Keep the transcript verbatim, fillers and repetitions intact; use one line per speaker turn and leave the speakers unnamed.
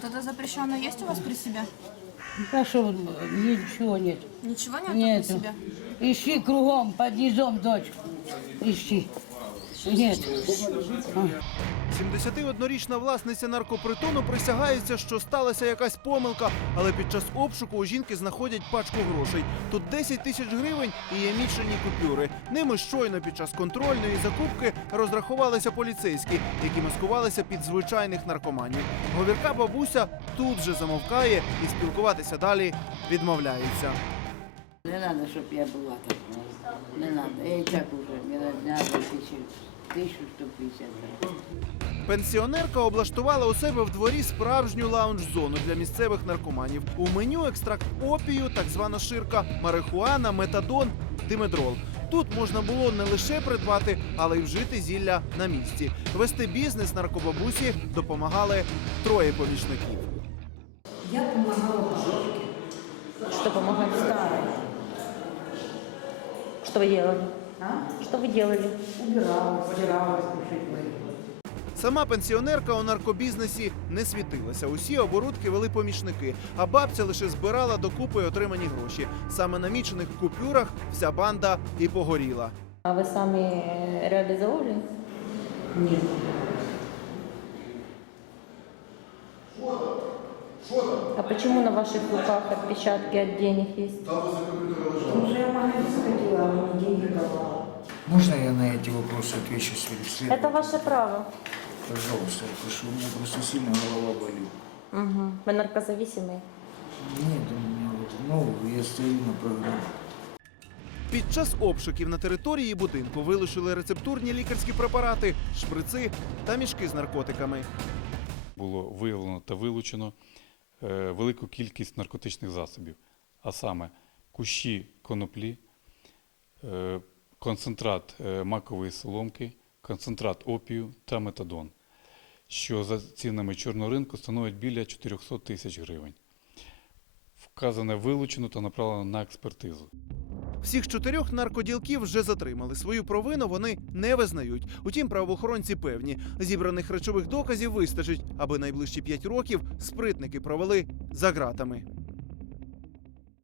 Что-то запрещенное есть у вас при себе?
А что, ничего нет.
Ничего нет
Нет.
при себе?
Ищи кругом, под низом, дочку. Ищи. Нет. А.
сімдесятиоднорічна власниця наркопритону присягається, що сталася якась помилка, але під час обшуку у жінки знаходять пачку грошей. Тут десять тисяч гривень і є мічені купюри. Ними щойно під час контрольної закупки розрахувалися поліцейські, які маскувалися під звичайних наркоманів. Говірка бабуся тут же замовкає і спілкуватися далі відмовляється.
Не надо, щоб я була так. Не надо. Я і так уже. Мені треба тисячу, тисячу сто п'ятдесят.
Пенсіонерка облаштувала у себе в дворі справжню лаунж-зону для місцевих наркоманів. У меню екстракт опію, так звана ширка, марихуана, метадон, димедрол. Тут можна було не лише придбати, але й вжити зілля на місці. Вести бізнес наркобабусі допомагали троє помічників.
Я помогала бабушке.
Что помогали?
Старой.
Что вы делали?
А?
Что вы делали?
Убирала, стирала, кушать мыла.
Сама пенсіонерка у наркобізнесі не світилася. Усі оборудки вели помічники, а бабця лише збирала докупи отримані гроші. Саме на мічених купюрах вся банда і погоріла.
А вы сами э, реализовывали?
Нет.
А почему на ваших руках отпечатки от денег есть?
Уже я в магазин ходила, а мне деньги давала.
Можно я на эти вопросы отвечу следует?
Это ваше право.
Пожалуйста, потому что у меня просто сильно голова болит.
Угу. Вы наркозависимый?
Нет, у меня вот, ну, я стою на программе.
Під час обшуків на території будинку вилучили рецептурні лікарські препарати, шприци та мішки з наркотиками.
Було виявлено та вилучено е, велику кількість наркотичних засобів, а саме кущі коноплі, е, концентрат е, макової соломки, концентрат опію та метадон, що за цінами чорного ринку становить біля чотириста тисяч гривень. Вказане вилучено та направлено на експертизу.
Всіх чотирьох наркоділків вже затримали. Свою провину вони не визнають. Утім, правоохоронці певні, зібраних речових доказів вистачить, аби найближчі п'ять років спритники провели за ґратами.